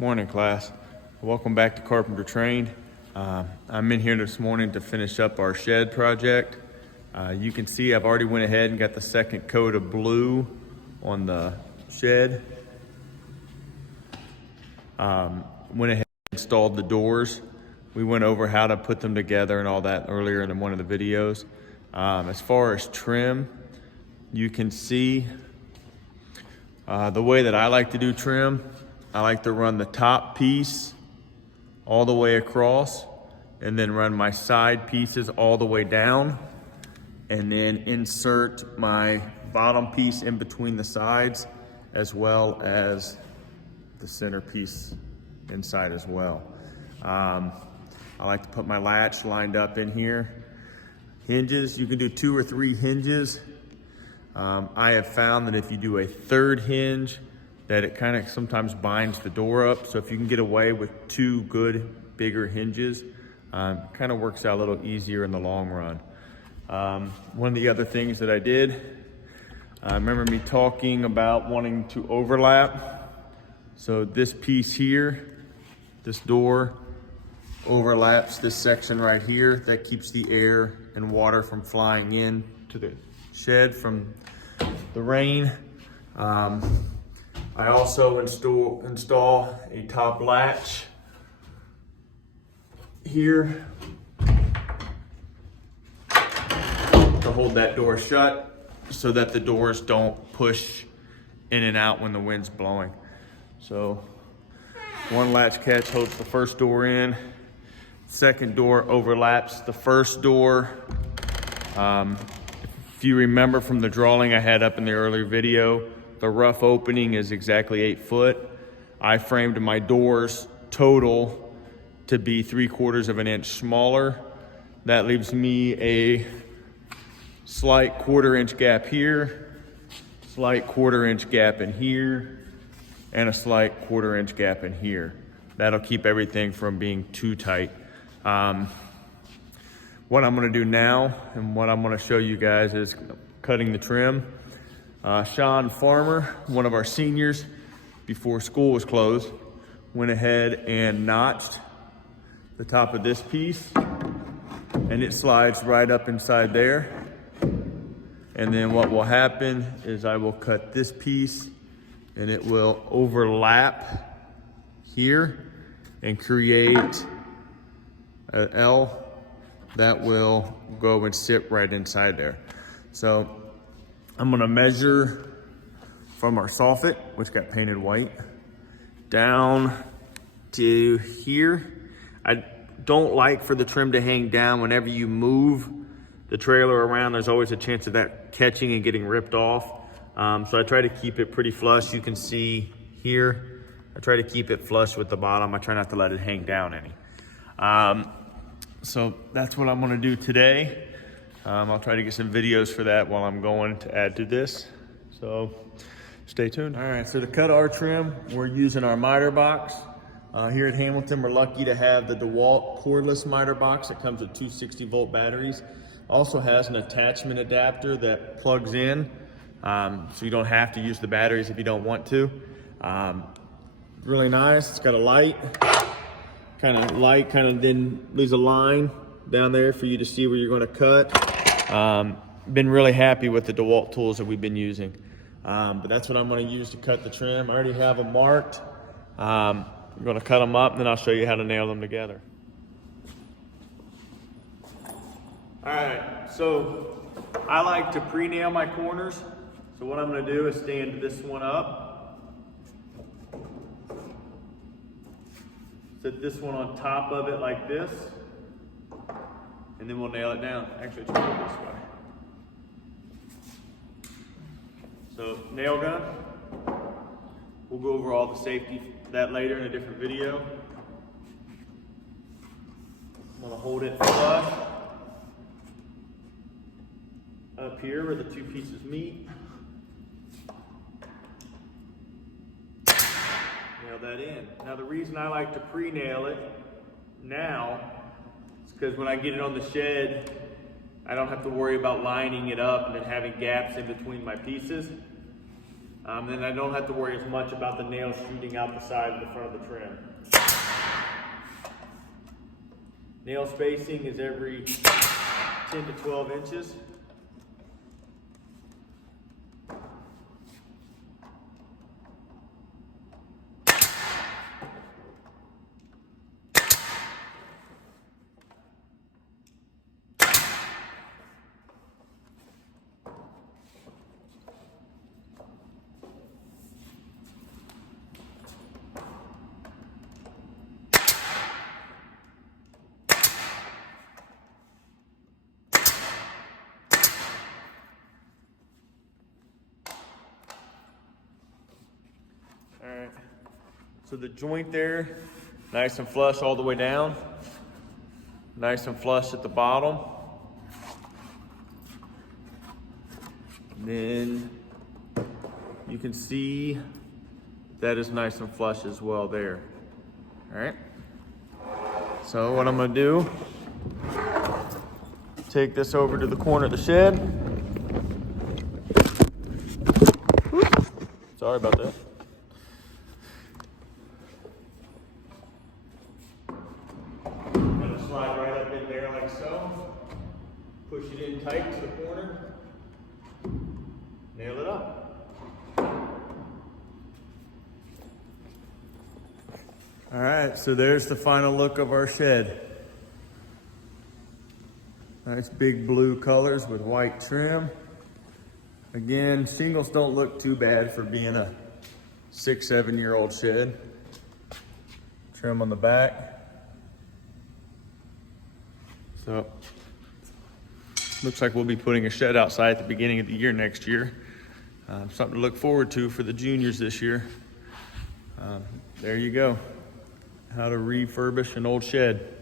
Morning, class. Welcome back to Carpenter Trained. I'm in here this morning to finish up our shed project. You can see I've already went ahead and got the second coat of blue on the shed. Went ahead and installed the doors. We went over how to put them together and all that earlier in one of the videos. As far as trim, you can see the way that I like to do trim. I like to run the top piece all the way across and then run my side pieces all the way down and then insert my bottom piece in between the sides as well as the center piece inside as well. I like to put my latch lined up in here. Hinges, you can do 2 or 3 hinges. I have found that if you do a third hinge, that it kind of sometimes binds the door up. So if you can get away with 2 good, bigger hinges, kind of works out a little easier in the long run. One of the other things that I did, remember me talking about wanting to overlap. So this piece here, this door overlaps this section right here. That keeps the air and water from flying in to the shed from the rain. I also install a top latch here to hold that door shut so that the doors don't push in and out when the wind's blowing. So one latch catch holds the first door in, second door overlaps the first door. If you remember from the drawing I had up in the earlier video, the rough opening is exactly 8 foot. I framed my doors total to be 3/4 of an inch smaller. That leaves me a slight 1/4 inch gap here, slight 1/4 inch gap in here, and a slight 1/4 inch gap in here. That'll keep everything from being too tight. What I'm gonna do now and what I'm gonna show you guys is cutting the trim. Sean Farmer, one of our seniors, before school was closed, went ahead and notched the top of this piece and it slides right up inside there. And then what will happen is I will cut this piece and it will overlap here and create an L that will go and sit right inside there. So I'm gonna measure from our soffit, which got painted white, down to here. I don't like for the trim to hang down. Whenever you move the trailer around, there's always a chance of that catching and getting ripped off. So I try to keep it pretty flush. You can see here, I try to keep it flush with the bottom. I try not to let it hang down any. So that's what I'm gonna do today. I'll try to get some videos for that while I'm going to add to this. So stay tuned. All right, so to cut our trim, we're using our miter box. Here at Hamilton, we're lucky to have the DeWalt cordless miter box that comes with 260 volt batteries. Also has an attachment adapter that plugs in, so you don't have to use the batteries if you don't want to. Really nice, it's got a light, kind of then leaves a line down there for you to see where you're gonna cut. Been really happy with the DeWalt tools that we've been using. But that's what I'm gonna use to cut the trim. I already have them marked. I'm gonna cut them up and then I'll show you how to nail them together. All right, so I like to pre-nail my corners. So what I'm gonna do is stand this one up. Set this one on top of it like this. And then we'll nail it down. Actually, it's going this way. So, nail gun. We'll go over all the safety for that later in a different video. I'm gonna hold it flush up here where the 2 pieces meet. Nail that in. Now the reason I like to pre-nail it now, because when I get it on the shed, I don't have to worry about lining it up and then having gaps in between my pieces. Then I don't have to worry as much about the nails shooting out the side of the front of the trim. Nail spacing is every 10 to 12 inches. All right, so the joint there, nice and flush all the way down. Nice and flush at the bottom. Then you can see that is nice and flush as well there. All right, so what I'm gonna do, take this over to the corner of the shed. Sorry about that. Slide right up in there like so. Push it in tight to the corner. Nail it up. All right, so there's the final look of our shed. Nice big blue colors with white trim. Again, shingles don't look too bad for being a 6-7-year-old shed. Trim on the back. So, looks like we'll be putting a shed outside at the beginning of the year next year. Something to look forward to for the juniors this year. There you go. How to refurbish an old shed.